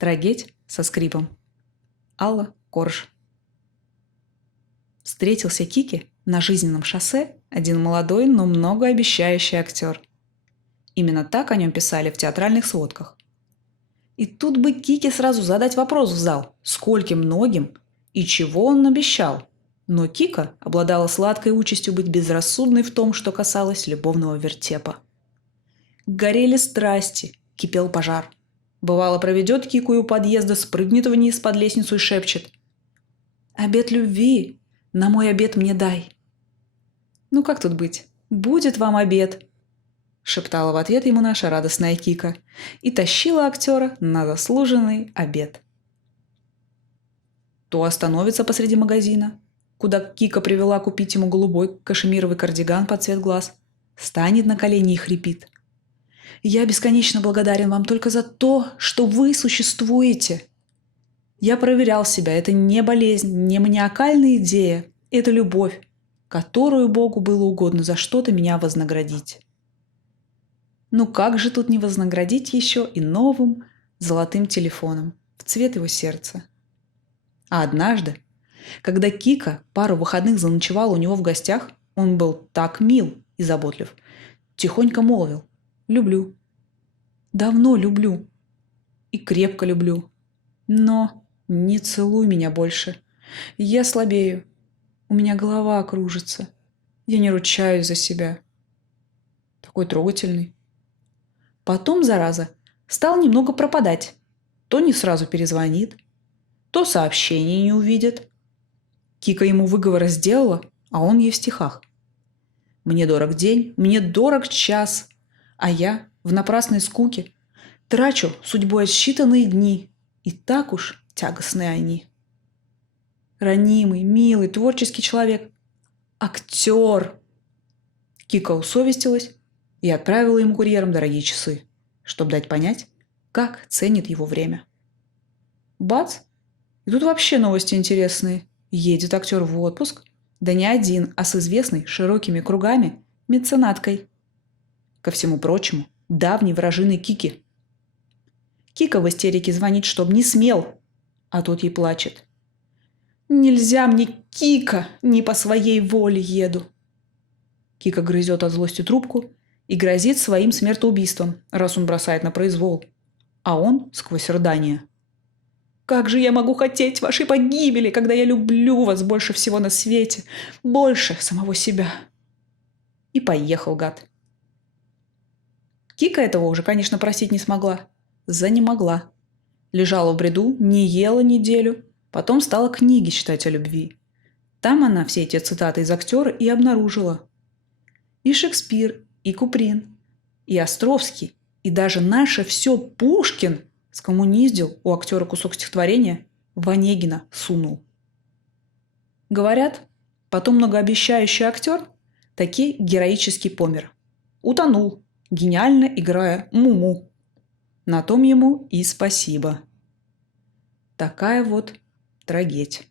Трагедь со скрипом. Алла Корж. Встретился Кике на жизненном шоссе один молодой, но многообещающий актер. Именно так о нем писали в театральных сводках. И тут бы Кике сразу задать вопрос в зал, скольким многим и чего он обещал. Но Кика обладала сладкой участью быть безрассудной в том, что касалось любовного вертепа. Горели страсти, кипел пожар. Бывало, проведет Кику у подъезда, спрыгнет вниз под лестницу и шепчет: «Обет любви, на мой обет мне дай». «Ну как тут быть? Будет вам обет», — шептала в ответ ему наша радостная Кика и тащила актера на заслуженный обед. То остановится посреди магазина, куда Кика привела купить ему голубой кашемировый кардиган под цвет глаз, станет на колени и хрипит: «Я бесконечно благодарен вам только за то, что вы существуете. Я проверял себя, это не болезнь, не маниакальная идея, это любовь, которую Богу было угодно за что-то меня вознаградить». Ну как же тут не вознаградить еще и новым золотым телефоном в цвет его сердца? А однажды, когда Кика пару выходных заночевала у него в гостях, он был так мил и заботлив, тихонько молвил: «Люблю. Давно люблю. И крепко люблю. Но не целуй меня больше. Я слабею. У меня голова кружится. Я не ручаюсь за себя». Такой трогательный. Потом, зараза, стал немного пропадать. То не сразу перезвонит, то сообщение не увидит. Кика ему выговор сделала, а он ей в стихах: «Мне дорог день, мне дорог час, а я в напрасной скуке трачу судьбой отсчитанные дни, и так уж тягостны они». Ранимый, милый, творческий человек. Актер. Кика усовестилась и отправила ему курьером дорогие часы, чтобы дать понять, как ценит его время. Бац! И тут вообще новости интересные. Едет актер в отпуск, да не один, а с известной широкими кругами меценаткой. Ко всему прочему, давней вражиной Кики. Кика в истерике звонит, чтоб не смел, а тот ей плачет: «Нельзя мне, Кика, не по своей воле еду». Кика грызет от злости трубку и грозит своим смертоубийством, раз он бросает на произвол. А он сквозь рыдания: «Как же я могу хотеть вашей погибели, когда я люблю вас больше всего на свете, больше самого себя?» И поехал гад. Кика этого уже, конечно, простить не смогла. Занемогла. Лежала в бреду, не ела неделю, потом стала книги читать о любви. Там она все эти цитаты из актера и обнаружила. И Шекспир, и Куприн, и Островский, и даже наше все Пушкин скоммуниздил у актера кусок стихотворения, в Онегина сунул. Говорят, потом многообещающий актер таки героически помер. Утонул, гениально играя Муму. На том ему и спасибо. Такая вот трагедия.